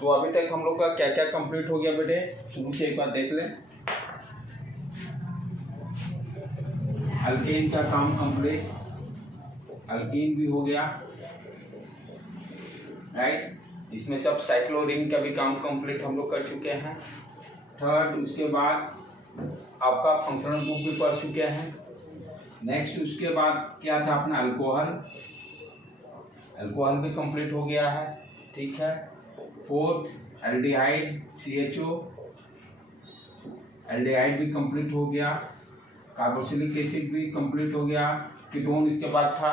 तो अभी तक हम लोग का क्या क्या कंप्लीट हो गया बेटे, शुरू से एक बार देख लें। अल्केन का काम कंप्लीट, अल्कीन भी हो गया, राइट। इसमें सब साइक्लोरिंग का भी काम कंप्लीट हम लोग कर चुके हैं। थर्ड, उसके बाद आपका फंक्शनल ग्रुप भी पढ़ चुके हैं। नेक्स्ट उसके बाद क्या था अपना अल्कोहल, अल्कोहल भी कंप्लीट हो गया है, ठीक है। फोर्थ एल्डिहाइड CHO, एल्डिहाइड भी कंप्लीट हो गया। कार्बोक्सिलिक एसिड भी कंप्लीट हो गया। कीटोन इसके बाद था,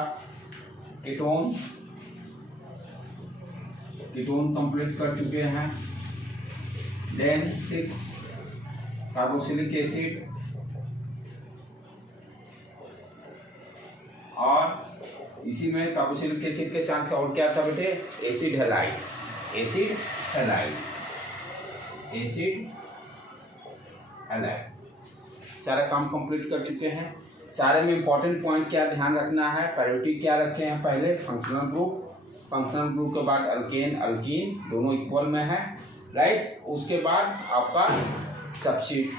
कीटोन, कीटोन कंप्लीट कर चुके हैं। देन 6 कार्बोक्सिलिक एसिड, और इसी में कार्बोक्सिलिक एसिड के साथ और क्या था बेटे, acid halide, acid halide, acid halide, सारा काम कंप्लीट कर चुके हैं। सारे में इंपॉर्टेंट पॉइंट क्या ध्यान रखना है, प्रायोरिटी क्या रखे हैं, पहले फंक्शनल ग्रुप, फंक्शनल ग्रुप के बाद अल्केन अल्कीन दोनों इक्वल में है, राइट। उसके बाद आपका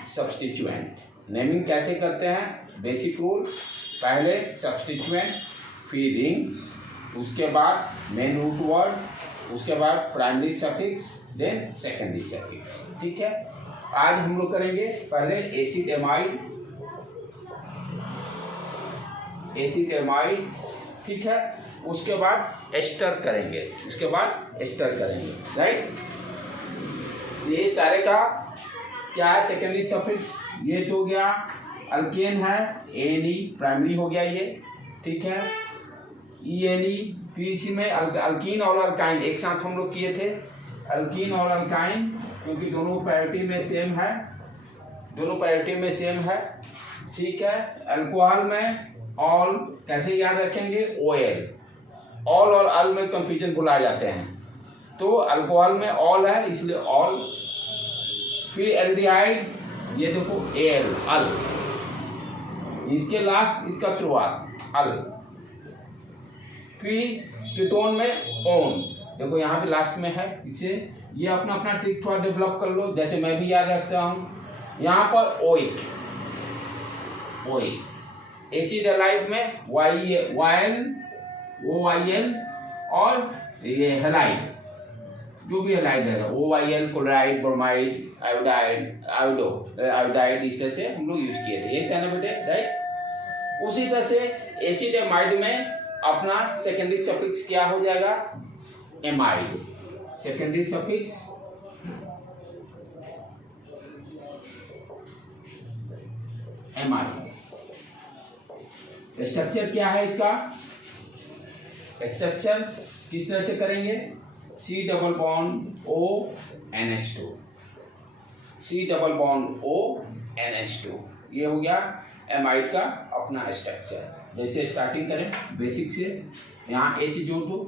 सब्स्टिट्यूएंट, नेमिंग कैसे करते हैं, बेसिक रूल, पहले सब्स्टिट्यूएंट, फिर रिंग, उसके बाद मेन रूट वर्ड, उसके बाद primary suffix, then secondary suffix, ठीक है। आज हम लोग करेंगे पहले एसिड एमाइड, एसिड एमाइड, ठीक है। उसके बाद एस्टर करेंगे, उसके बाद एस्टर करेंगे, राइट। ये सारे का क्या है, सेकेंडरी सफिक्स, ये तो हो गया। अल्केन है ANE, प्राइमरी हो गया ये, ठीक है। ENE, फिर इसी में अल्कीन और अल्काइन एक साथ हम लोग किए थे, अल्कीन और अल्काइन, क्योंकि दोनों प्रायोरिटी में सेम है, दोनों प्रायोरिटी में सेम है, ठीक है। अल्कोहल में ऑल कैसे याद रखेंगे, OL, ऑल और अल में कंफ्यूजन भुला जाते हैं, तो अल्कोहल में ऑल है इसलिए ऑल। फिर एल्डिहाइड, ये देखो AL, अल, इसके लास्ट इसका शुरुआत अल। फिर कीटोन में ओन, देखो यहाँ पे लास्ट में है, इसे ये अपना अपना ट्रिक थोड़ा डेवलप कर लो, जैसे मैं भी याद रखता हूँ। यहाँ पर ओइक, ओइक। एसिड हैलाइड में YL, OIL, और ये हैलाइड, जो भी हैलाइड है OIL, chloride, bromide, iodide, iodide, इस तरह से हम लोग यूज किए थे, ये था ना बेटे, राइट। उसी तरह से एसिड एमाइड में अपना सेकेंडरी सफिक्स क्या हो जाएगा, amide, secondary suffix amide. Structure क्या है इसका, स्ट्रक्चर किस तरह से करेंगे, C double bond O NH2, C double bond O NH2, ये हो गया एमाइड का अपना स्ट्रक्चर। जैसे स्टार्टिंग करें बेसिक से, यहाँ H जोड़ दो,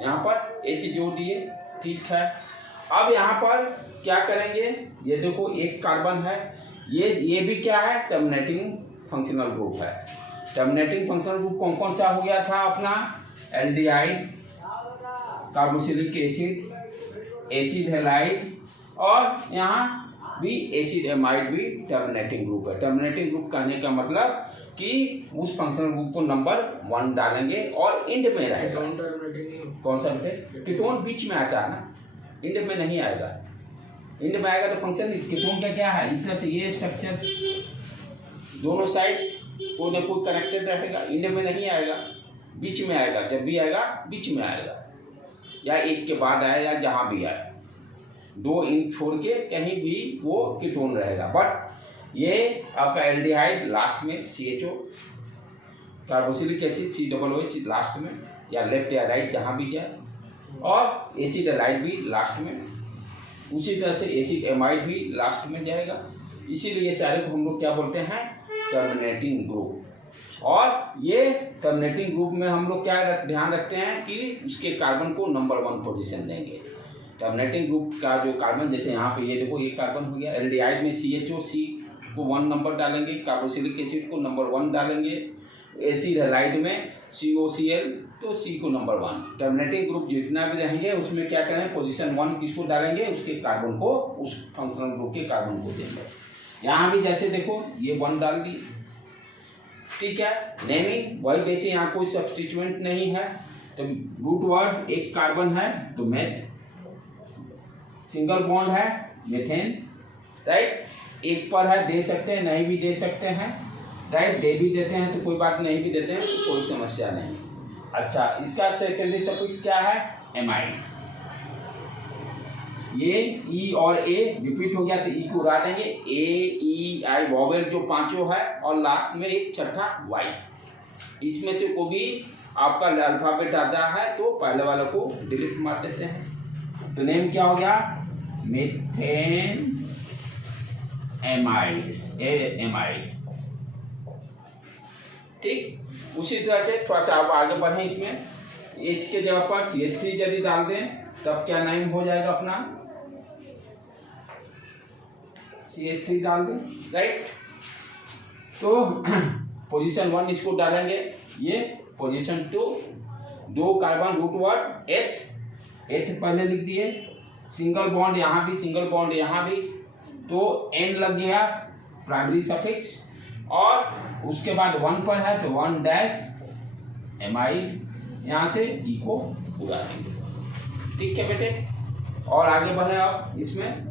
यहाँ पर H जोड़ दिए, ठीक है। अब यहाँ पर क्या करेंगे, ये देखो एक कार्बन है, ये भी क्या है, टर्मिनेटिंग फंक्शनल ग्रुप है। टर्मिनेटिंग फंक्शनल ग्रुप कौन कौन सा हो गया था अपना, aldehyde, carboxylic acid, acid halide, और यहाँ भी एसिड एमाइड भी टर्मिनेटिंग ग्रुप है। टर्मिनेटिंग ग्रुप कहने का मतलब कि उस फंक्शनल ग्रुप को नंबर 1 डालेंगे और इंड में रहेगा। कौन सा बेटे, कीटोन बीच में आता है ना, इंड में नहीं आएगा, इंड में आएगा तो फंक्शन कीटोन का क्या है, इस तरह से ये स्ट्रक्चर दोनों साइड कोई ना कोई कनेक्टेड रहेगा, इंड में नहीं आएगा, बीच में आएगा, जब भी आएगा बीच में आएगा, या एक के बाद आए या जहाँ भी आए, 2 इंच छोड़ के कहीं भी वो कीटोन रहेगा। बट ये आपका एल्डिहाइड लास्ट में CHO, carboxylic acid COOH last में, या लेफ्ट या राइट जहाँ भी जाए, और एसिड हैलाइड भी लास्ट में, उसी तरह से एसिड एमाइड भी लास्ट में जाएगा। इसीलिए सारे को हम लोग क्या बोलते हैं, टर्मिनेटिंग ग्रुप। और ये टर्मिनेटिंग ग्रुप में हम लोग क्या ध्यान रखते हैं कि उसके कार्बन को नंबर 1 पोजीशन देंगे। टर्मिनेटिंग ग्रुप का जो कार्बन, जैसे यहाँ पे ये देखो ये कार्बन हो गया, एल्डिहाइड में CHO, C को 1 नंबर डालेंगे, कार्बोक्सिलिक एसिड को नंबर 1 डालेंगे, एसिड हैलाइड में COCl तो सी को नंबर 1। टर्मिनेटिंग ग्रुप जितना भी रहेंगे उसमें क्या करें, पोजीशन 1 किसको डालेंगे, उसके कार्बन को, उस फंक्शनल ग्रुप के कार्बन को देंगे। यहाँ भी जैसे देखो ये 1 डाल दी, ठीक है। नेमिंग वही, वैसे यहाँ कोई सब्स्टिट्यूएंट नहीं है, तो रूट वर्ड एक कार्बन है तो मेथ, सिंगल बॉन्ड है मेथेन, राइट। एक पर है, दे सकते हैं, नहीं भी दे सकते हैं, राइट। दे भी देते हैं तो कोई बात, नहीं भी देते हैं तो कोई समस्या नहीं। अच्छा, इसका सेकेंडरी सफिक्स क्या है, एमाइड। ये ई और ए रिपीट हो गया तो ई को उड़ा देंगे, ए ई आई वॉवेल जो पांचों है, और लास्ट में एक छठा वाई। इसमें से कोई भी आपका अल्फाबेट आता है तो पहले वाले को डिलीट मार देते हैं। तो नेम क्या हो गया, मेथेन एमाइड, एमाइड, ठीक। उसी तरह से थोड़ा सा आप आगे बढ़ें, इसमें H के जगह पर CH3 यदि डाल दें तब क्या नेम हो जाएगा अपना, CH3 डाल दें, राइट। तो पोजीशन 1 इसको डालेंगे, ये पोजीशन 2, 2 कार्बन रूट वर्ड 8 पहले लिख दिए, सिंगल बॉन्ड यहाँ भी, सिंगल बॉन्ड यहाँ भी, तो N लग गया प्राइमरी सफिक्स, और उसके बाद 1 पर है तो 1 डैश एमाइड, यहाँ से ई को उड़ा देंगे, ठीक है बेटे। और आगे बढ़े आप इसमें,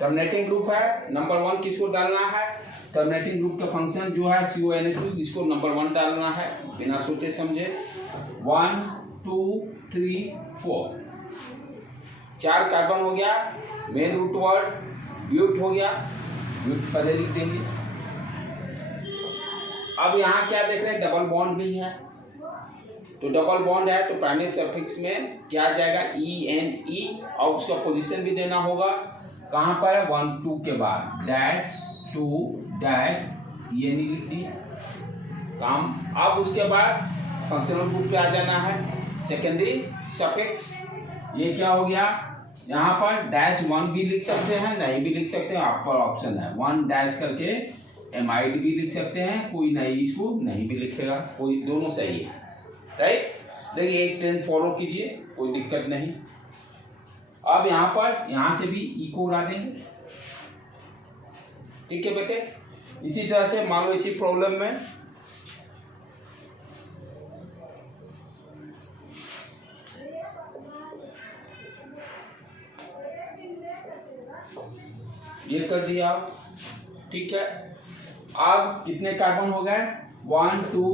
टर्मिनेटिंग ग्रुप है, नंबर 1 किसको डालना है, टर्मिनेटिंग ग्रुप का फंक्शन जो है CONH2, इसको नंबर 1 डालना है बिना सोचे समझे। 1 2 3 4, 4 कार्बन हो गया, मेन रूट वर्ड ब्यूट हो गया, ब्यूट पहले लिख देंगे। अब यहाँ क्या देख रहे हैं, डबल बॉन्ड भी है, तो डबल बॉन्ड है तो प्राइमरी सफिक्स में क्या आ जाएगा, ENE, और उसका पोजीशन भी देना होगा, कहाँ पर है, 1 2 के बाद डैश 2 डैश, ये नहीं लिख दिया काम। अब उसके बाद फंक्शनल ग्रुप पे आ जाना है, सेकेंडरी सफिक्स, ये क्या हो गया, यहाँ पर डैश 1 भी लिख सकते हैं, नहीं भी लिख सकते हैं, आप पर ऑप्शन है, 1 डैश करके एमाइड भी लिख सकते हैं, कोई नहीं इसको नहीं भी लिखेगा, कोई दोनों सही है, राइट। देखिए एक ट्रेंड फॉलो कीजिए, कोई दिक्कत नहीं। अब यहाँ पर, यहाँ से भी ई को उड़ा देंगे, ठीक है बेटे। इसी तरह से मान लो इसी प्रॉब्लम में ये कर दिया आप, ठीक है। अब कितने कार्बन हो गए, 1 2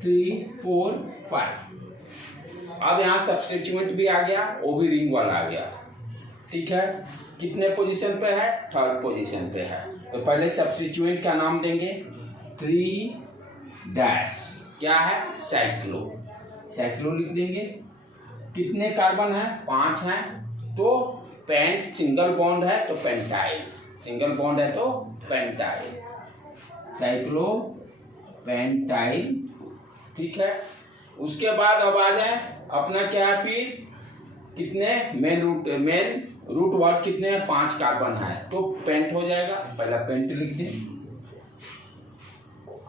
3 4 5। अब यहाँ सब्स्टिट्यूएंट भी आ गया, वो भी रिंग वाला आ गया, ठीक है। कितने पोजीशन पे है, 3rd पोजीशन पे है, तो पहले सब्स्टिट्यूएंट का नाम देंगे, 3 डैश क्या है, साइक्लो, साइक्लो लिख देंगे। कितने कार्बन है, 5 हैं, तो पेंट, सिंगल बॉन्ड है तो पेंटाइल, सिंगल बॉन्ड है तो पेंटाइल, साइक्लो पेंटाइल, ठीक है। उसके बाद अब आ जाए अपना क्या है, फिर कितने मेन रूट वर्ड कितने हैं, 5 कार्बन है तो पेंट हो जाएगा, पहला पेंट लिख दें।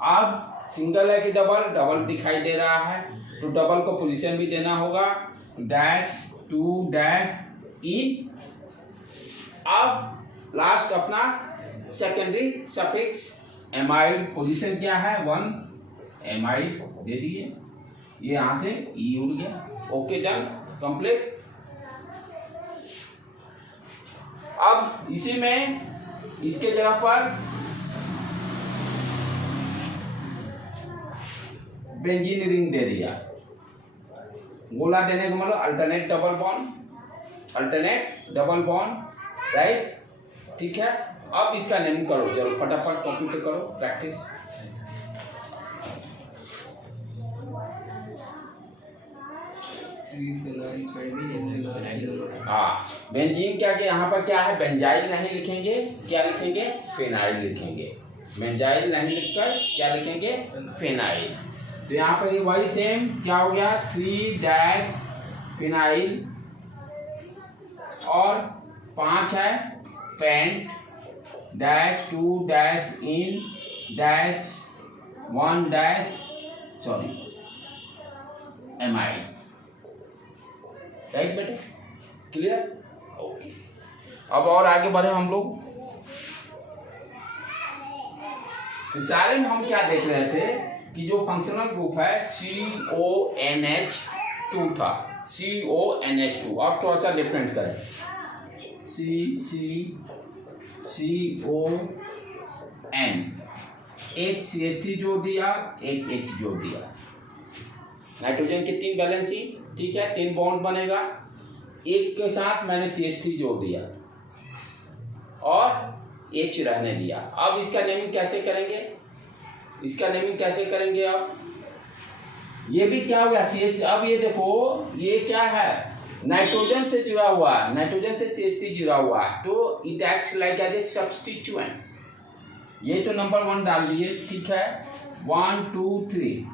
अब सिंगल है कि डबल, डबल दिखाई दे रहा है तो डबल को पोजीशन भी देना होगा, डैश 2 डैश ई। अब लास्ट अपना सेकेंडरी सफिक्स एमाइड, पोजीशन क्या है, 1 एमाइड दे दिए, ये यहां से ई उड़ गया, ओके डन कंप्लीट। अब इसी में इसके जगह पर बेंजीन रिंग दे दिया, गोला देने का मतलब alternate double bond, alternate double bond, right, ठीक है। अब इसका नेम करो, चलो फटाफट कॉपी पे करो प्रैक्टिस। हाँ, बेंजीन क्या कि यहाँ पर क्या है, बेंजाइल नहीं लिखेंगे, क्या लिखेंगे, फेनाइल लिखेंगे। बेंजाइल नहीं लिखकर क्या लिखेंगे, फेनाइल, तो यहाँ पे वही सेम क्या हो गया 3 डैश फिनाइल और 5 है pent dash 2 dash in dash 1 dash amide. Right बेटे, क्लियर? ओके, अब और आगे बढ़े हम लोग। तो सारे में हम क्या देख रहे थे कि जो फंक्शनल ग्रुप है CONH2 था, CONH2। अब थोड़ा सा डिफरेंट करें, CON, एक CH3 जोड़ दिया, एक H जोड़ दिया। नाइट्रोजन के 3 वैलेंसी, ठीक है, 3 बॉन्ड बनेगा। एक के साथ मैंने CH3 जोड़ दिया और H रहने दिया। अब इसका नेमिंग कैसे करेंगे? अब ये भी क्या हो गया CH3। अब ये देखो, ये क्या है, नाइट्रोजन से जुड़ा हुआ है, नाइट्रोजन से CH3 जुड़ा हुआ है, तो it acts like as a substituent. ये तो नंबर 1 डाल दिए, ठीक है, 1 2 3,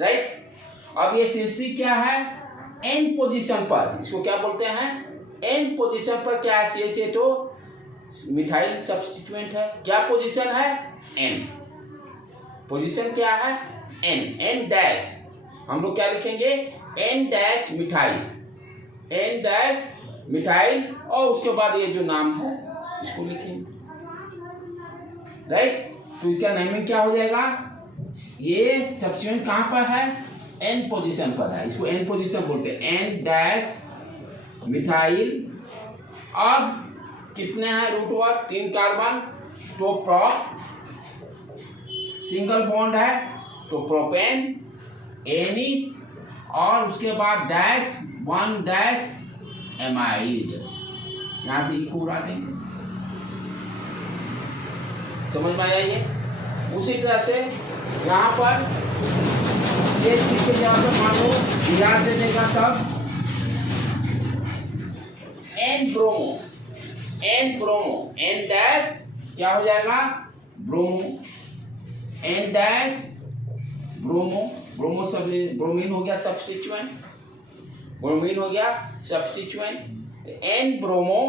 राइट। अब ये CH3 क्या है, N पोजीशन पर, इसको क्या बोलते हैं, N पोजीशन पर क्या है CH3, तो मिथाइल सब्स्टिट्यूएंट है। क्या पोजीशन है, N पोजीशन क्या है, N डैश, हम लोग क्या लिखेंगे, N डैश मिथाइल, और उसके बाद ये जो नाम है इसको लिखेंगे, राइट। तो इसका नेमिंग क्या हो जाएगा, ये सब्स्टिट्यूएंट कहाँ पर है, N पोजीशन पर है, इसको N पोजीशन बोलते हैं, N डैश मिथाइल। अब कितने हैं रूट वर्ड, 3 कार्बन, तो प्रोप, सिंगल बॉन्ड है तो प्रोपेन, एनी, और उसके बाद डैश 1 डैश एमाइड। यहां से इको उड़ा देंगे, समझ में आया ये। उसी तरह से यहाँ पर ये चीज के जगह पर मान लो याद दे देगा, तब N ब्रोमो, N डैश क्या हो जाएगा, ब्रोमो, N डैश ब्रोमो सब ब्रोमीन हो गया सब्स्टिट्यूएंट, तो N bromo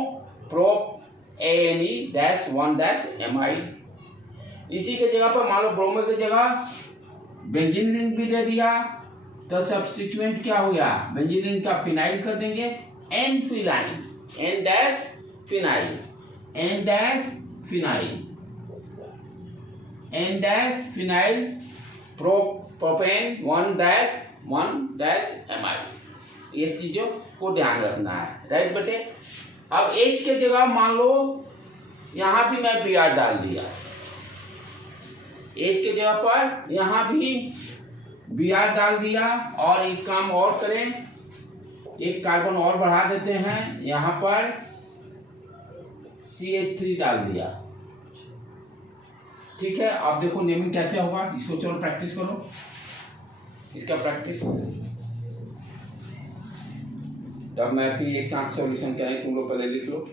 prop ANE dash 1 dash amide. इसी के जगह पर मान लो ब्रोमो की जगह बेंजीन रिंग भी दे दिया, तो सब्स्टिट्यूएंट क्या हो गया, बेंजीन रिंग का फिनाइल कर देंगे, N dash phenyl propane 1 dash amide. ये चीजों को ध्यान रखना है, राइट बेटे। अब H के जगह मान लो यहाँ भी मैं Br डाल दिया, H के जगह पर यहाँ भी Br डाल दिया, और एक काम और करें, एक कार्बन और बढ़ा देते हैं, यहाँ पर CH3 डाल दिया, ठीक है। अब देखो नेमिंग कैसे होगा, इसको चलो प्रैक्टिस करो, इसका प्रैक्टिस, तब मैं भी एक साथ सॉल्यूशन करें, तुम लोग पहले लिख लो।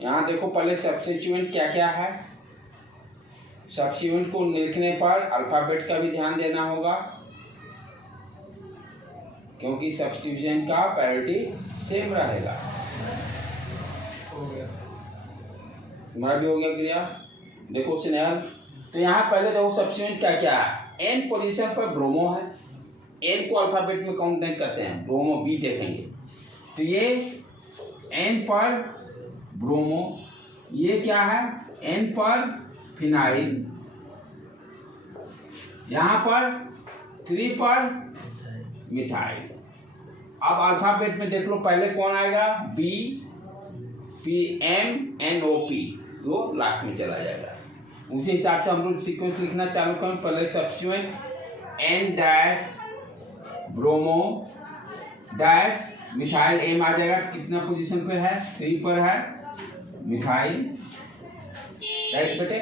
यहाँ देखो पहले सब्स्टिट्यूएंट क्या क्या है। सब्स्टिट्यूएंट को लिखने पर अल्फाबेट का भी ध्यान देना होगा, क्योंकि सब्स्टिट्यूएंट का पैरिटी सेम रहेगा। तुम्हारा भी हो गया क्लियर। देखो स्नेहल, तो यहाँ पहले देखो सब्स्टिट्यूएंट क्या क्या है। N पोजीशन पर ब्रोमो है, N को अल्फाबेट में काउंट नहीं करते हैं, ब्रोमो B देखेंगे, तो ये N पर ब्रोमो, ये क्या है N पर फिनाइल, यहाँ पर 3 पर मिथाइल। अब अल्फाबेट में देख लो पहले कौन आएगा, B, P, M, N, O, P, वो लास्ट में चला जाएगा। उसी हिसाब से हम लोग सीक्वेंस लिखना चालू करें। पहले substituent N dash bromo dash methyl, M आ जाएगा, कितना पोजीशन पे है, 3 पर है, मिथाइल, राइट बेटे।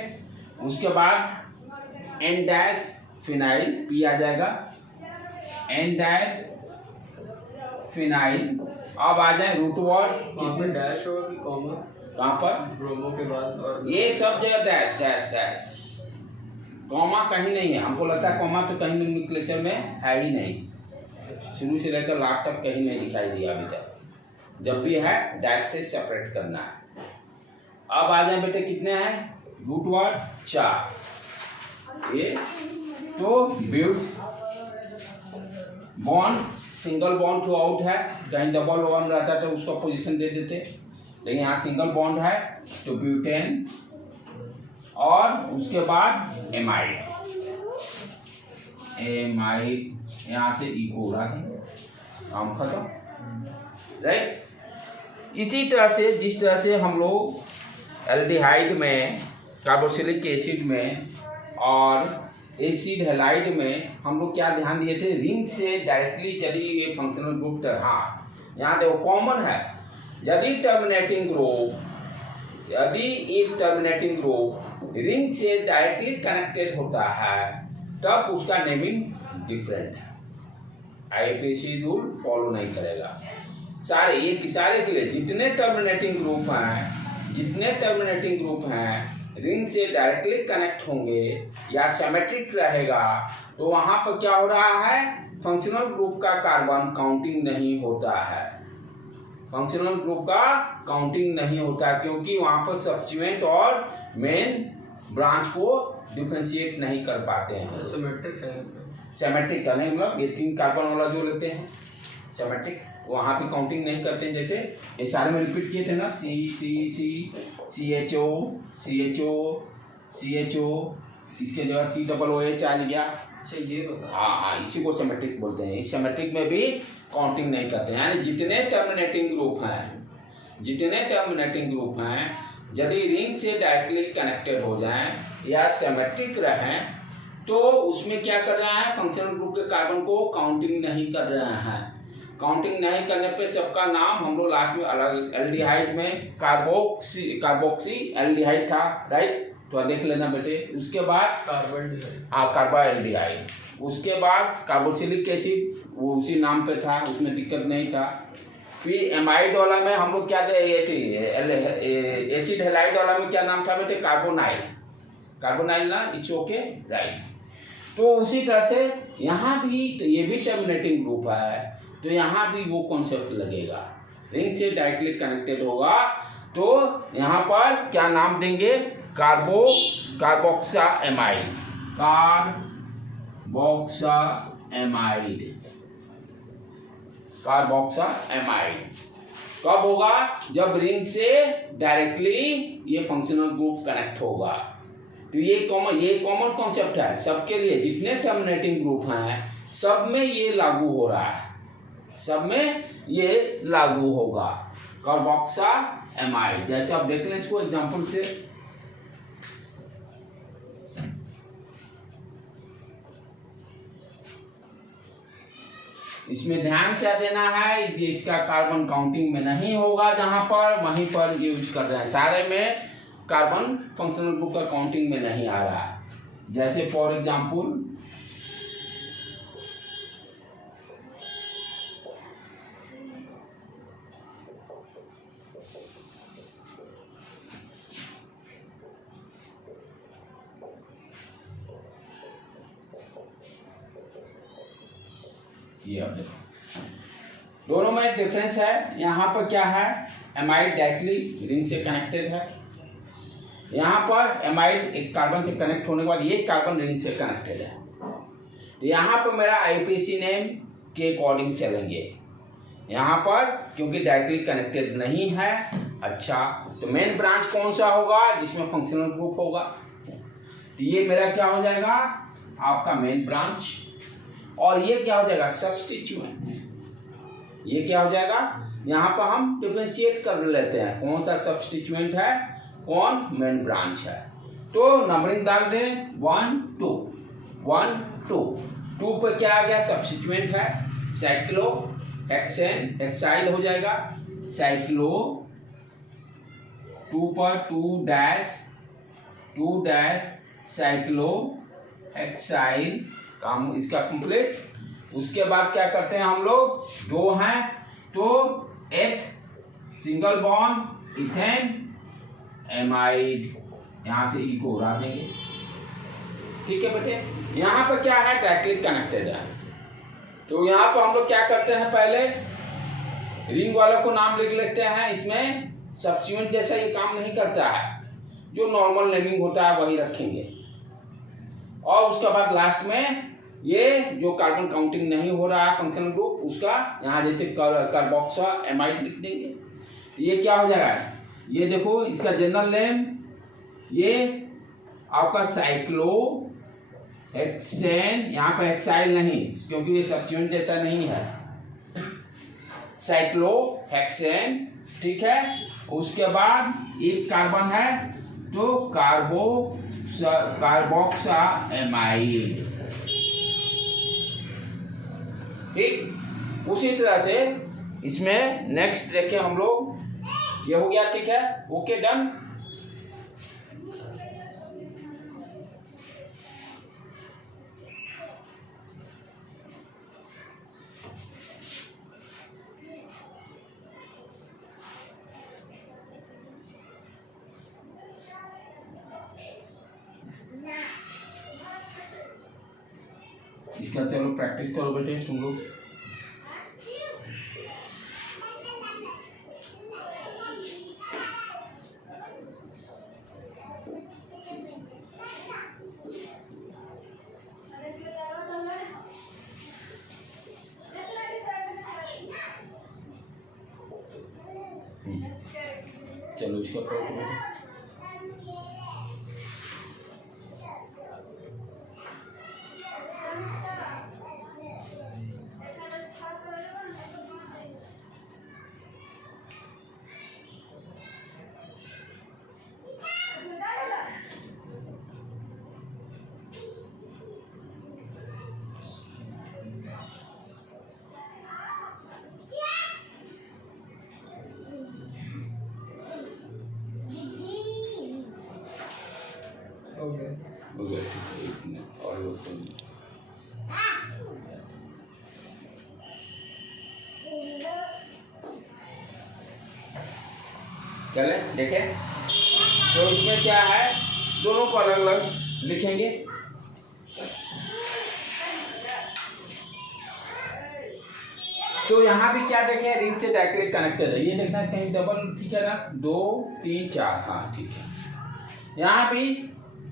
उसके बाद एन डैश फिनाइल, पी आ जाएगा, एन डैश फिनाइल। अब आ जाए रूट वर्ड, कितने डैश होगा कि कॉमा? कहाँ पर? ब्रोमो के बाद। और ये सब जगह डैश डैश डैश, कॉमा कहीं नहीं है। हमको लगता है कॉमा तो कहीं नोमेनक्लेचर में है ही नहीं, शुरू से लेकर लास्ट तक कहीं नहीं दिखाई दिया अभी तक। जब भी है डैश से सेपरेट करना है। अब आ जाए बेटे, कितने हैं रूट वर्ड? 4। ये तो but bond, single bond throughout है, कहीं डबल वन रहता तो उसका पोजीशन दे देते, लेकिन यहाँ सिंगल बॉन्ड है तो ब्यूटेन। और उसके बाद एमाइड, एमाइड यहाँ से इको हो रहा है, काम खत्म, राइट। इसी तरह से जिस तरह से हम लोग एल्डिहाइड में, कार्बोक्सिलिक एसिड में और एसिड हैलाइड में हम लोग क्या ध्यान दिए थे, रिंग से डायरेक्टली यदि ये फंक्शनल ग्रुप, हाँ यहाँ देखो कॉमन है, यदि टर्मिनेटिंग ग्रुप, यदि एक टर्मिनेटिंग ग्रुप रिंग से डायरेक्टली कनेक्टेड होता है तब उसका नेमिंग डिफरेंट है, आईपीसी रूल फॉलो नहीं करेगा। सारे ये सारे के लिए जितने टर्मिनेटिंग ग्रुप हैं, जितने टर्मिनेटिंग ग्रुप हैं रिंग से डायरेक्टली कनेक्ट होंगे या सिमेट्रिक रहेगा तो वहां पर क्या हो रहा है, फंक्शनल ग्रुप का कार्बन काउंटिंग नहीं होता है, फंक्शनल ग्रुप का काउंटिंग नहीं होता, क्योंकि वहां पर सब्स्टिट्यूएंट और मेन ब्रांच को डिफरेंशिएट नहीं कर पाते हैं। सिमेट्रिक करने मतलब ये 3 कार्बन वाला जो लेते हैं सिमेट्रिक, वहाँ पे काउंटिंग नहीं करते हैं। जैसे ये सारे में रिपीट किए थे ना, C C C, C H O, C H O, C H O, इसके जगह सी डबल ओ एच आ गया। अच्छा ये बता। हाँ, इसी को सिमेट्रिक बोलते हैं। इस सिमेट्रिक में भी काउंटिंग नहीं करते हैं, यानी जितने टर्मिनेटिंग ग्रुप हैं, जितने टर्मिनेटिंग ग्रुप हैं यदि रिंग से डायरेक्टली कनेक्टेड हो जाएं या सिमेट्रिक रहें तो उसमें क्या कर रहे हैं, फंक्शनल ग्रुप के कार्बन को काउंटिंग नहीं कर रहे हैं। काउंटिंग नहीं करने पे सबका नाम हम लोग लास्ट में अलग, एल्डिहाइड में कार्बोक्सी एल्डिहाइड था, राइट, तो देख लेना बेटे। उसके बाद कार्बा एल्डिहाइड, उसके बाद कार्बोक्सिलिक एसिड वो उसी नाम पे था, उसमें दिक्कत नहीं था। फिर एमाइड वाला में हम लोग क्या थे, एसिड हैलाइड वाला में क्या नाम था बेटे, कार्बोनाइल, कार्बोनाइल ना, इट्स ओके, राइट। तो उसी तरह से यहाँ भी, तो ये भी टर्मिनेटिंग ग्रुप है तो यहाँ भी वो कॉन्सेप्ट लगेगा, रिंग से डायरेक्टली कनेक्टेड होगा तो यहाँ पर क्या नाम देंगे, कार्बोक्सा एमाइड, कार्बोक्सा एमाइड, कार्बोक्सा एमाइड। कब होगा, जब रिंग से डायरेक्टली ये फंक्शनल ग्रुप कनेक्ट होगा। तो ये कॉमन कॉन्सेप्ट है सबके लिए, जितने टर्मिनेटिंग ग्रुप हैं सब में ये लागू हो रहा है, सब में ये लागू होगा, कार्बोक्सा एमाइड। जैसे आप देख लें इसको एग्जांपल से, इसमें ध्यान क्या देना है, इसका कार्बन काउंटिंग में नहीं होगा, जहां पर वहीं पर यूज कर रहे हैं, सारे में कार्बन फंक्शनल ग्रुप का काउंटिंग में नहीं आ रहा है। जैसे फॉर एग्जांपल ये आप देखो, दोनों में डिफरेंस है। यहाँ पर क्या है, एमाइड डायरेक्टली रिंग से कनेक्टेड है, यहाँ पर एमाइड एक कार्बन से कनेक्ट होने के बाद ये कार्बन रिंग से कनेक्टेड है। तो यहाँ पर मेरा आईपीसी नेम के अकॉर्डिंग चलेंगे, यहाँ पर क्योंकि डायरेक्टली कनेक्टेड नहीं है। अच्छा, तो मेन ब्रांच कौन सा होगा, जिसमें फंक्शनल ग्रुप होगा, तो ये मेरा क्या हो जाएगा, आपका मेन ब्रांच। और ये क्या हो जाएगा, सब्स्टिट्यूएंट। ये क्या हो जाएगा, यहाँ पर हम डिफरेंशिएट कर लेते हैं कौन सा सब्स्टिट्यूएंट है, कौन मेन ब्रांच है। तो नंबरिंग डाल दें 1 2 1 2 2 पर क्या आ गया, सब्स्टिट्यूएंट है, साइक्लो हेक्सेन, हेक्साइल हो जाएगा, साइक्लो 2 पर 2 डैश साइक्लोहेक्साइल काम इसका कंप्लीट। उसके बाद क्या करते हैं हम लोग, 2 हैं तो 8 सिंगल बॉन्ड इथेन एमाइड, यहाँ से ई को उड़ा देंगे। ठीक है बेटे, यहाँ पर क्या है, डायरेक्टली कनेक्टेड है। तो यहाँ पर हम लोग क्या करते हैं, पहले रिंग वालों को नाम लिख लेते हैं। इसमें सब्स्टिट्यूएंट जैसा ये काम नहीं करता है, जो नॉर्मल नेमिंग होता है वही रखेंगे। और उसके बाद लास्ट में ये जो कार्बन काउंटिंग नहीं हो रहा है फंक्शनल ग्रुप, उसका यहाँ जैसे कार्बोक्सा एमाइड लिख देंगे। ये क्या हो जाएगा, ये देखो इसका जनरल नेम ये आपका साइक्लोहेक्सेन, यहाँ पे हेक्साइल नहीं क्योंकि ये सब्स्टिट्यूएंट जैसा नहीं है, साइक्लोहेक्सेन। ठीक है, उसके बाद एक कार्बन है तो कार्बोक्सा एमाइड। ठीक, उसी तरह से इसमें नेक्स्ट देखें हम लोग, ये हो गया। ठीक है, ओके डन। इसका चलो प्रैक्टिस करो बेटे तुम लोग। चलो इसका करो तो बेटे। चले देखें, तो इसमें क्या है, दोनों को अलग अलग लिखेंगे। तो यहाँ भी क्या देखें, रिंग से डायरेक्टली कनेक्टेड है। ये देखना कहीं डबल, ठीक है ना, 2 3 4, हाँ ठीक है। यहाँ भी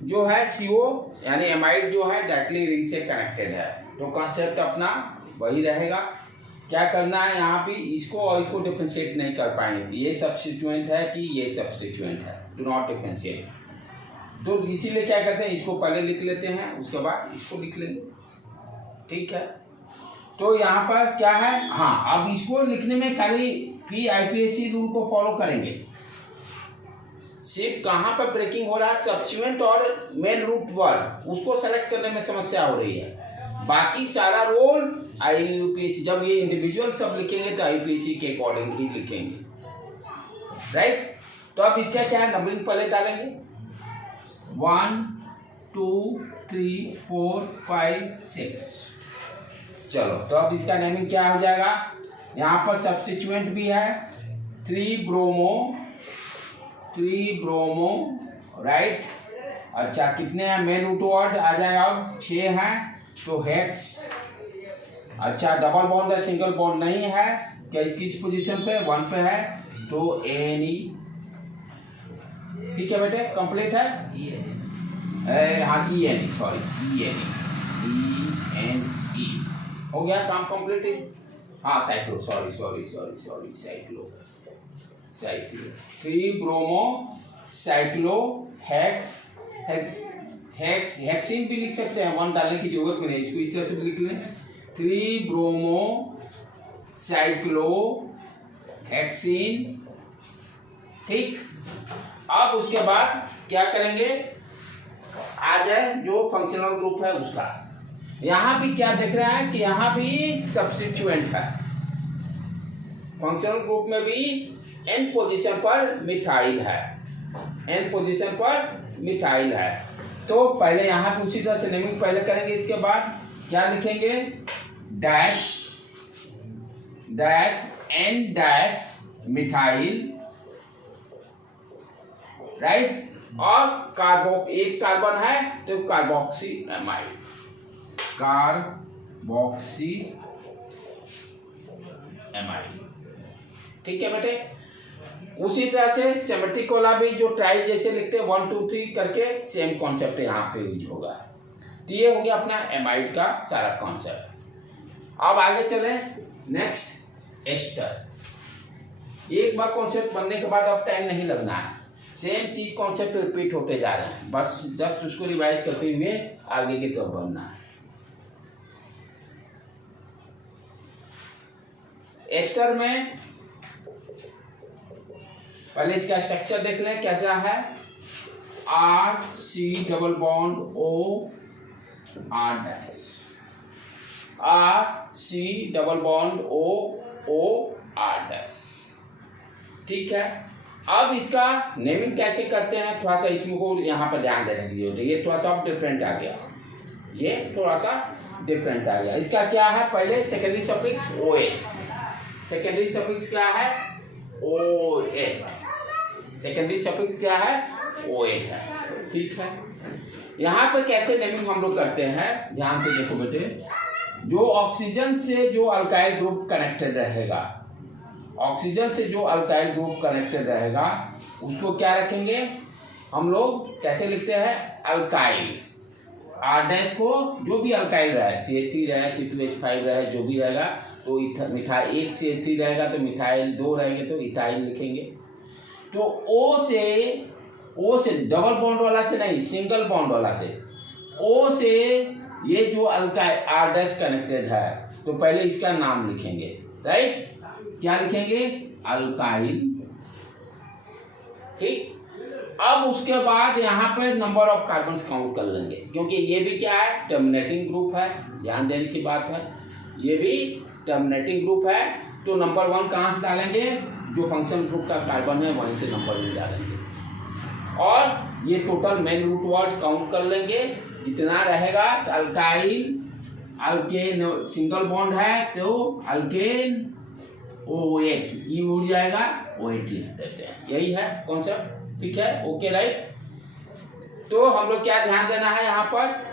जो है CO यानी एमाइड जो है डायरेक्टली रिंग से कनेक्टेड है, तो कॉन्सेप्ट अपना वही रहेगा। क्या करना है, यहाँ भी इसको और इसको डिफरेंशिएट नहीं कर पाएंगे, ये सब्स्टिट्यूएंट है कि ये सब्स्टिट्यूएंट है, डू नॉट डिफरेंशिएट। तो इसीलिए क्या करते हैं, इसको पहले लिख लेते हैं, उसके बाद इसको लिख लेंगे। ठीक है, तो यहाँ पर क्या है, हाँ अब इसको लिखने में खाली IPAC रूल को फॉलो करेंगे। सिर्फ कहाँ पर ब्रेकिंग हो रहा है, सब्स्टिट्यूएंट और मेन रूट वर्ड, उसको सेलेक्ट करने में समस्या हो रही है। बाकी सारा रोल IUPAC, जब ये इंडिविजुअल सब लिखेंगे तो IUPAC के अकॉर्डिंग ही लिखेंगे, राइट। तो अब इसका क्या है, नंबरिंग पहले डालेंगे, 1 2 3 4 5 6। चलो, तो अब इसका नेमिंग क्या हो जाएगा, यहाँ पर सब्स्टिट्यूएंट भी है 3 ब्रोमो, राइट। अच्छा, कितने हैं, मेन रूट वर्ड आ जाएगा, अब 6 हैं तो हेक्स। अच्छा, डबल बॉन्ड है, सिंगल बॉन्ड नहीं है, क्या किस पोजीशन पे, 1 पे है, तो ANE। ठीक है बेटे, कंप्लीट है। हाँ ENE, सॉरी ENE हो गया, काम कंप्लीट है। हाँ cyclo, sorry cyclo 3 bromo cyclo hexyne भी लिख सकते हैं, 1 डालने की जरूरत नहीं, इसको इस तरह से भी लिख लें, 3 ब्रोमो साइक्लो हेक्सिन। ठीक, अब उसके बाद क्या करेंगे, आ जाए जो फंक्शनल ग्रुप है उसका। यहाँ भी क्या देख रहे हैं कि यहाँ भी सब्स्टिट्यूएंट है, फंक्शनल ग्रुप में भी N पोजीशन पर मिथाइल है, N पोजीशन पर मिथाइल है। तो पहले यहाँ पे उसी तरह से नेमिंग पहले करेंगे, इसके बाद क्या लिखेंगे, dash dash N dash methyl, right. और एक कार्बन है तो कार्बोक्सी एमाइड, कार्बोक्सी एमाइड, ठीक है बेटे। उसी तरह से सिमेट्रिक वाला भी जो ट्राई जैसे लिखते हैं 1 2 3 करके, सेम कॉन्सेप्ट यहाँ पे यूज होगा। तो ये हो गया अपना एमाइड का सारा कॉन्सेप्ट। अब आगे चले नेक्स्ट एस्टर। एक बार कॉन्सेप्ट बनने के बाद अब टाइम नहीं लगना है, सेम चीज कॉन्सेप्ट रिपीट होते जा रहे हैं, बस जस्ट उसको रिवाइज करते हुए आगे की तरफ बढ़ना है। एस्टर में पहले इसका स्ट्रक्चर देख लें कैसा है। R C double bond O R dash, R C double bond O R dash, ठीक है। अब इसका नेमिंग कैसे करते हैं, थोड़ा सा इसमें को यहाँ पर ध्यान देने की जरूरत है। ये थोड़ा सा डिफरेंट आ गया, ये थोड़ा सा डिफरेंट आ गया। इसका क्या है, पहले secondary suffix OA, secondary suffix क्या है OA, सेकेंडरी सफिक्स क्या है OA है, ठीक है। यहाँ पर कैसे नेमिंग हम लोग करते हैं, ध्यान से देखो बेटे। जो ऑक्सीजन से जो अल्काइल ग्रुप कनेक्टेड रहेगा, ऑक्सीजन से जो अल्काइल ग्रुप कनेक्टेड रहेगा उसको क्या रखेंगे हम लोग, कैसे लिखते हैं, अल्काइल। R डैश को जो भी अल्काइल रहे, CH3 रहे, C2H5 रहे, जो भी रहेगा तो मिथाइल, एक CH3 रहेगा तो मिथाइल, 2 रहेंगे तो इथाइल लिखेंगे। तो O से डबल बॉन्ड वाला से नहीं, सिंगल बॉन्ड वाला से, O से ये जो अल्काइल R डैश कनेक्टेड है तो पहले इसका नाम लिखेंगे, राइट। क्या लिखेंगे, अल्काइल, ठीक। अब उसके बाद यहाँ पे नंबर ऑफ कार्बन्स काउंट कर लेंगे, क्योंकि ये भी क्या है, टर्मिनेटिंग ग्रुप है, ध्यान देने की बात है, ये भी टर्मिनेटिंग ग्रुप है। तो नंबर 1 कहाँ से डालेंगे, जो फंक्शन ग्रुप का कार्बन है वहीं से नंबर 1 डालेंगे। और ये total main root word count कर लेंगे, जितना रहेगा। तो अल्काइल, अल्केन सिंगल बॉन्ड है तो अल्केन O8, ये उड़ जाएगा, O8 लिख देते हैं, यही है कॉन्सेप्ट, ठीक है, ओके राइट। तो हम लोग क्या ध्यान देना है यहाँ पर,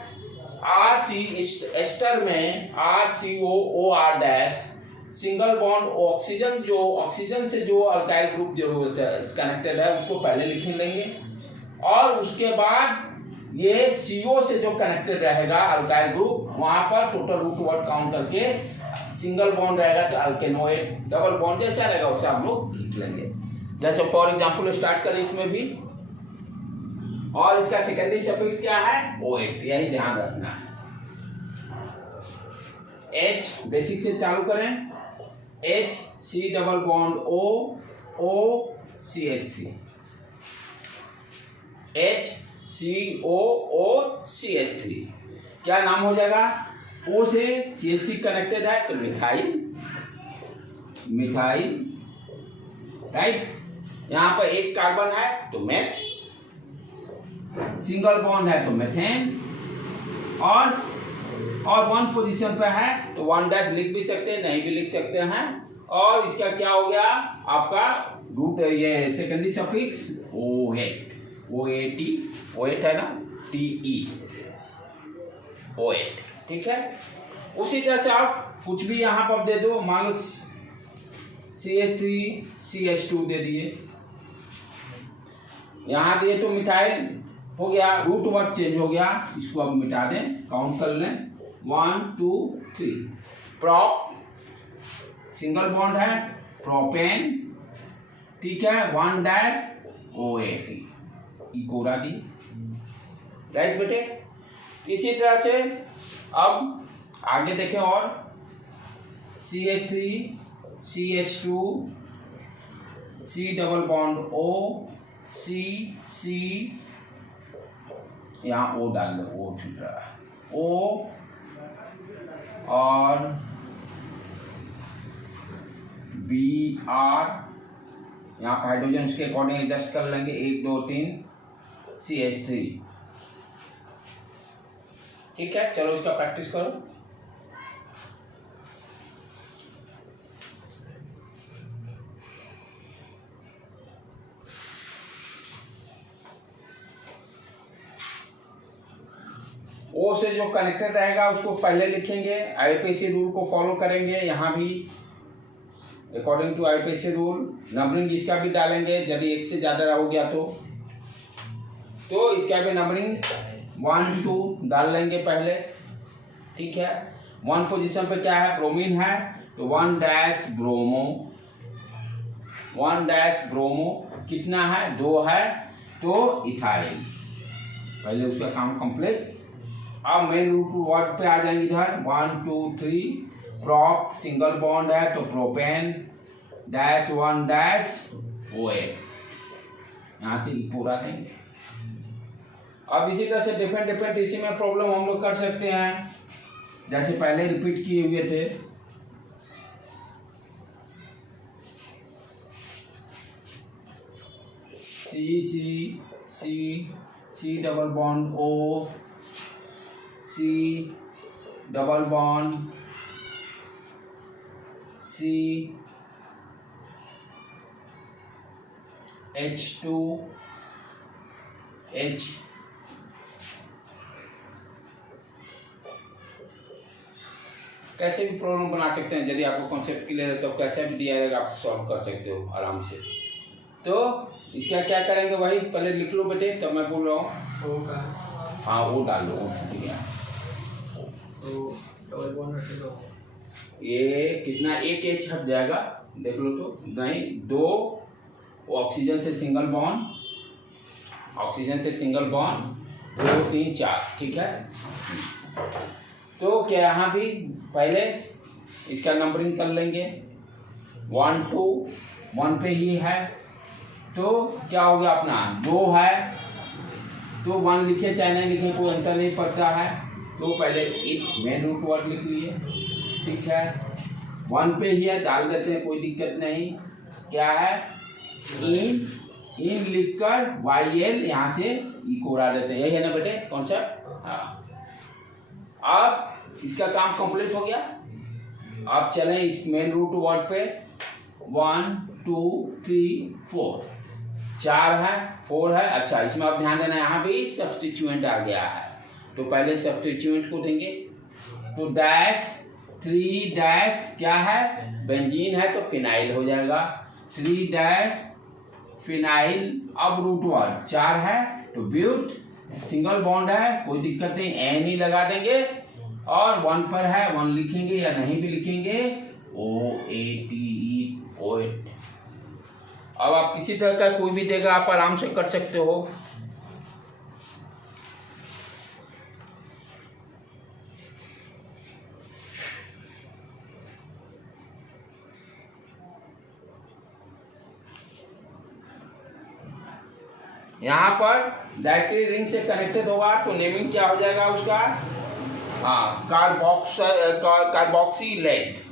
एस्टर में RCOOR dash single bond oxygen, जो ऑक्सीजन से जो अल्काइल ग्रुप जो कनेक्टेड है उसको पहले लिख लेंगे। और उसके बाद ये CO से जो कनेक्टेड रहेगा अल्काइल ग्रुप, वहां पर टोटल रूट वर्ड काउंट करके, सिंगल बॉन्ड रहेगा तो अल्केनोएट, डबल बॉन्ड जैसा रहेगा उसे हम लोग लिख लेंगे। जैसे फॉर एग्जांपल स्टार्ट करें इसमें भी, और इसका सेकेंडरी सफिक्स क्या है OH, यही ध्यान रखना है। H बेसिक से चालू करें, H C double bond O CH3, H COO CH3, क्या नाम हो जाएगा, O से CH3 कनेक्टेड है तो मिथाइल, मिथाइल, राइट। यहाँ पर एक कार्बन है तो मेथ, सिंगल बॉन्ड है तो मेथेन, और 1 पोजीशन पे है तो 1 डैश लिख भी सकते हैं, नहीं भी लिख सकते हैं। और इसका क्या हो गया आपका रूट, ये सेकेंडरी सफिक्स OAT है ना, TE, OAT, ठीक है। उसी तरह से आप कुछ भी यहाँ पर दे दो, मान लो CH3 CH2 दे दिए, यहाँ दिए तो मिथाइल हो गया, रूट वर्ड चेंज हो गया, इसको अब मिटा दें, काउंट कर लें 1 2 3। प्रोप सिंगल बॉन्ड है, प्रोपेन, ठीक है, 1 डैश OAT, इकोरा दी, राइट बेटे। इसी तरह से अब आगे देखें, और CH3 CH2 C double bond O C यहाँ O डाल दो, O छूट रहा है, O और BR यहाँ पर हाइड्रोजन उसके अकॉर्डिंग एडजस्ट कर लेंगे, 1 2 3 CH3। ठीक है, चलो इसका प्रैक्टिस करो। ओ से जो कनेक्टेड रहेगा उसको पहले लिखेंगे, आईपीसी रूल को फॉलो करेंगे। यहाँ भी according to IPC rule numbering इसका भी डालेंगे, यदि एक से ज़्यादा हो गया तो इसका भी नंबरिंग 1 2 डाल लेंगे पहले। ठीक है, 1 पोजीशन पे क्या है, ब्रोमीन है, तो 1 डैश ब्रोमो, 1 डैश ब्रोमो कितना है, 2 है, तो इथाइल। पहले उसका काम कंप्लीट। अब मेन रूट वर्ड पे आ जाएंगे इधर, 1 2 3 प्रॉप सिंगल बॉन्ड है तो प्रोपेन डैश 1 डैश OH, यहाँ से पूरा देंगे। अब इसी तरह से डिफरेंट इसी में प्रॉब्लम हम लोग कर सकते हैं, जैसे पहले रिपीट किए हुए थे। C double bond O, C double bond C, H2 H, कैसे भी प्रॉब्लम बना सकते हैं। यदि आपको कॉन्सेप्ट क्लियर है तो कैसे भी दिया जाएगा आप सॉल्व कर सकते हो आराम से। तो इसका क्या करेंगे, वही पहले लिख लो बेटे, तब मैं बोल रहा हूँ। हाँ वो डाल लो, ठीक है। तो डबल बॉन्ड हट लो, ये कितना, एक H हट जाएगा, देख लो तो, नहीं 2 ऑक्सीजन से सिंगल बॉन्ड, ऑक्सीजन से सिंगल बॉन्ड 2 3 4, ठीक है। तो क्या यहाँ भी पहले इसका नंबरिंग कर लेंगे, 1 2 1 पे ही है, तो क्या हो गया अपना 2 है, तो 1 लिखे चाहे नहीं लिखे कोई अंतर नहीं पड़ता है। तो पहले एक मेन रूट वर्ड लिख लिए, ठीक है। 1 पे ही है, डाल देते हैं, कोई दिक्कत नहीं। क्या है, इन लिखकर YL यहाँ से ई को उड़ा देते हैं, यही है ना बेटे कॉन्सेप्ट। हाँ, अब इसका काम कंप्लीट हो गया। अब चलें इस मेन रूट वर्ड पे, 1 2 3 4, 4 है 4 है। अच्छा, इसमें अब ध्यान देना, यहाँ भी सब्स्टिट्यूएंट आ गया है, तो पहले सब्स्टिट्यूएंट को देंगे, तो डैश 3 डैश क्या है, बेंजीन है तो फिनाइल हो जाएगा, 3 डैश फिनाइल। अब रूट वर्ड 4 है तो ब्यूट, सिंगल बॉन्ड है कोई दिक्कत नहीं, एन ही लगा देंगे, और 1 पर है 1 लिखेंगे या नहीं भी लिखेंगे, OATE। अब आप किसी तरह का कोई भी देगा आप आराम से कर सकते हो। यहाँ पर डायरेक्टली रिंग से कनेक्टेड होगा तो नेमिंग क्या हो जाएगा उसका, हाँ कार्बोक्सिलेट, कार्बोक्सिलेट।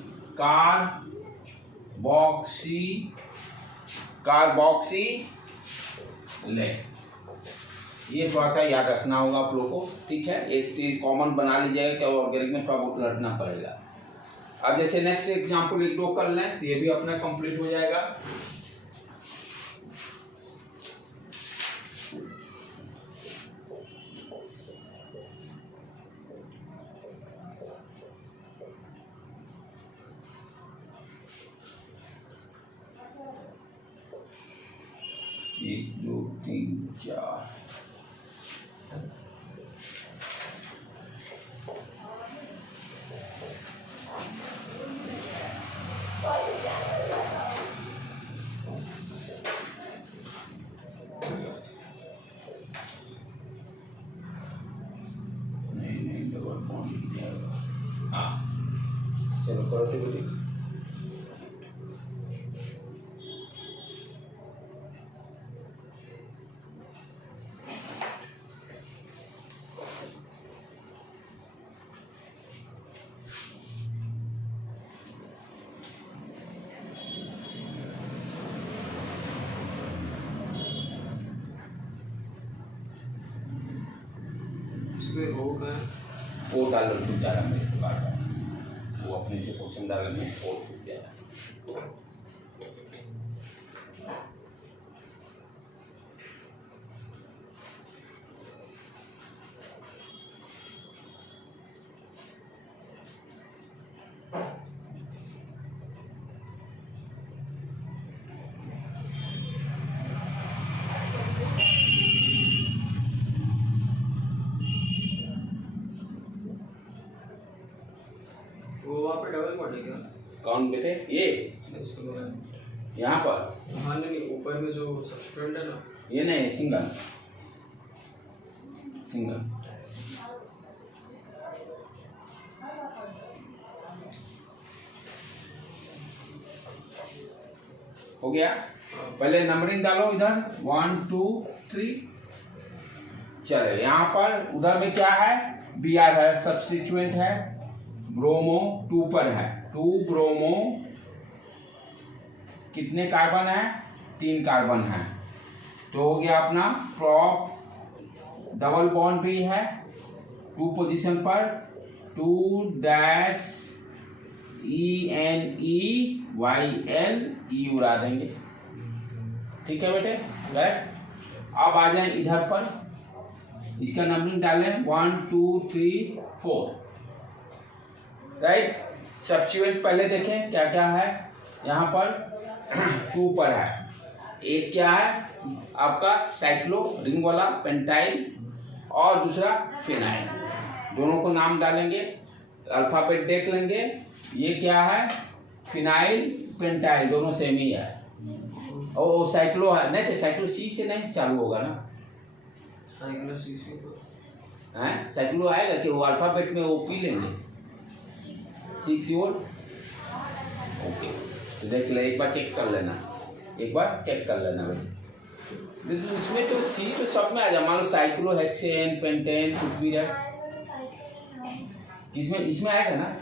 ये थोड़ा सा याद रखना होगा आप लोगों को, ठीक है। एक चीज कॉमन बना लीजिएगा, क्या ऑर्गेनिक में थोड़ा बहुत रटना पड़ेगा। अब जैसे नेक्स्ट एग्जाम्पल 1 2 कर लें तो ये भी अपना कंप्लीट हो जाएगा। एक 2 3 4, नहीं डबल बॉन्ड, हाँ चलो करो तो बेटी। पे हो गए वो डाल छूट जा रहा मेरे से बार बार, वो अपने से क्वेश्चन डालने में वो छूट जा रहा है। वो वहाँ पे डबल बॉन्ड है क्या? कौन बेटे? ये इसको बोला यहाँ पर? हाँ नहीं ऊपर में जो सब्सटेंट है ना, ये नहीं, सिंगल सिंगल। हो गया? पहले नंबरिंग डालो इधर 1 2 3। चलो यहाँ पर उधर में क्या है? बी आर है, सब्स्टिट्यूएंट है, ब्रोमो 2 पर है, 2 ब्रोमो, कितने कार्बन है? 3 कार्बन है, तो हो गया अपना प्रॉप। डबल बॉन्ड भी है 2 पोजीशन पर, 2 डैश ENEYL ई उड़ा देंगे। ठीक है बेटे, राइट। अब आ जाए इधर पर, इसका नंबरिंग डालें 1 2 3 4, राइट। सब्स्टिट्यूएंट पहले देखें क्या क्या है यहाँ पर। 2 पर है, एक क्या है आपका साइक्लो रिंग वाला पेंटाइल, और दूसरा फिनाइल। दोनों को नाम डालेंगे, अल्फाबेट देख लेंगे। ये क्या है? फिनाइल पेंटाइल, दोनों सेम ही है। और साइक्लो है नहीं, तो साइक्लो सी से नहीं चालू होगा ना, साइक्लो सी हैं? साइक्लो आएगा कि वो अल्फाबेट में वो पी लेंगे 6 योर। ओके, तो देख ले, एक बार चेक कर लेना, एक बार चेक कर लेना भाई। इसमें तो सी तो सब में आ जाए। मान लो साइक्लो हेक्सेन पेंटेन कुछ भी है, किसमें? इसमें आएगा ना,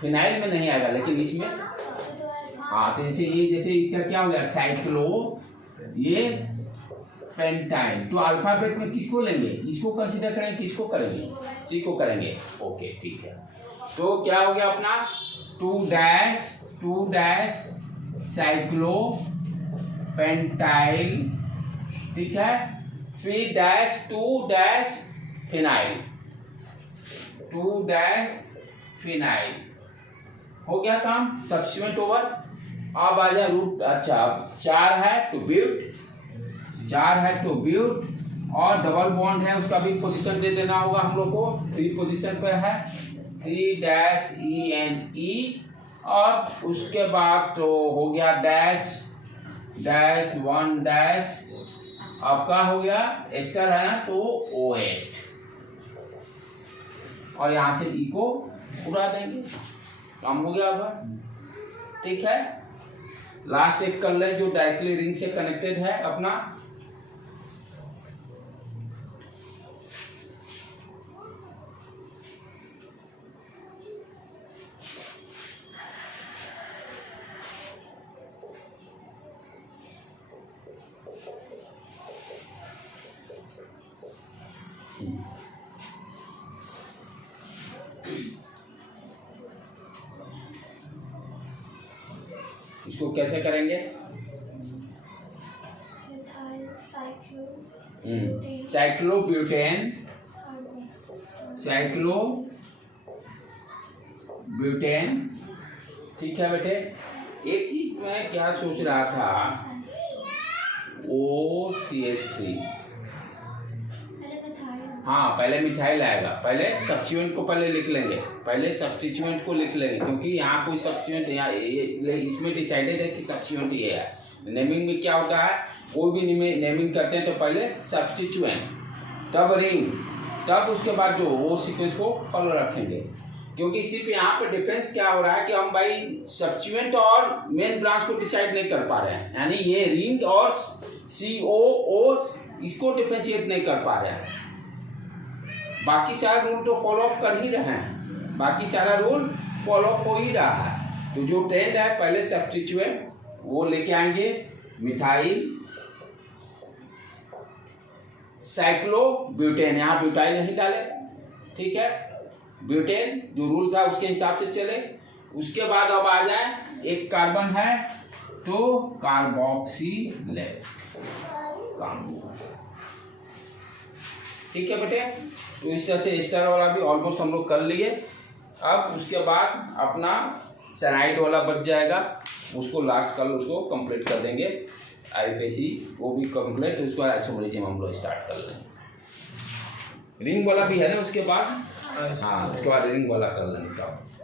फिनाइल में नहीं आएगा, लेकिन इसमें हाँ। तो जैसे ये, जैसे इसका क्या हो गया साइक्लो, ये पेंटाइल। तो अल्फाबेट में किसको लेंगे? इसको कंसीडर करेंगे, किसको करेंगे? सी को करेंगे। ओके ठीक है, तो क्या हो गया अपना 2 डैश साइक्लो पेंटाइल, ठीक है। फिर dash 2 dash phenyl, 2 dash phenyl. हो गया काम, सब्स्टिट्यूएंट ओवर। अब आ जाए रूट। अच्छा, अब 4 है तो ब्यूट, 4 है तो ब्यूट, और डबल बॉन्ड है उसका भी पोजीशन दे देना होगा हम लोग को। 3 पोजीशन पर है, 3 डैश ENE, और उसके बाद तो हो गया डैश 1 डैश, आपका हो गया एस्टर है ना, तो O8, और यहाँ से E को उड़ा देंगे, काम हो गया। अब ठीक है, लास्ट एक कर ले जो डायरेक्टली रिंग से कनेक्टेड है अपना। इसको कैसे करेंगे? साइक्लोब्यूटेन, साइक्लोब्यूटेन, ठीक है बेटे। एक चीज मैं क्या सोच रहा था, OCH3, हाँ पहले मिथाइल आएगा। पहले सब्स्टिट्यूएंट को पहले लिख लेंगे, पहले सब्स्टिट्यूएंट को लिख लेंगे, क्योंकि यहाँ कोई सब्स्टिट्यूएंट यहाँ इसमें डिसाइडेड है कि सब्स्टिट्यूएंट ये है। नेमिंग में क्या होता है, कोई भी नेमिंग करते हैं तो पहले सब्स्टिट्यूएंट, तब रिंग, तब उसके बाद जो वो सीक्वेंस को फॉलो रखेंगे। क्योंकि इसी पे यहाँ पे डिफरेंस क्या हो रहा है कि हम भाई सब्स्टिट्यूएंट और मेन ब्रांच को डिसाइड नहीं कर पा रहे हैं, यानी ये रिंग और COO इसको डिफरेंशिएट नहीं कर पा रहे हैं। बाकी सारा रूल तो फॉलो अप कर ही रहे हैं, बाकी सारा रूल फॉलो अप हो ही रहा है। तो जो ट्रेंड है, पहले सब्स्टिट्यूएंट वो लेके आएंगे, मिथाइल साइक्लोब्यूटेन, यहाँ ब्यूटाइल नहीं डाले, ठीक है, ब्यूटेन जो रूल था उसके हिसाब से चले। उसके बाद अब आ जाए एक कार्बन है तो कार्बोक्सिलेट, ठीक है बेटे। तो इस तरह से एस्टर वाला भी ऑलमोस्ट हम लोग कर लिए। अब उसके बाद अपना सैनाइड वाला बच जाएगा, उसको लास्ट कल उसको कंप्लीट कर देंगे, आईपीसी वो भी कंप्लीट। उसके बाद आइसोमरिज्म हम लोग स्टार्ट कर लेंगे। रिंग वाला भी है ना उसके बाद, हाँ उसके बाद रिंग वाला कर लेंगे।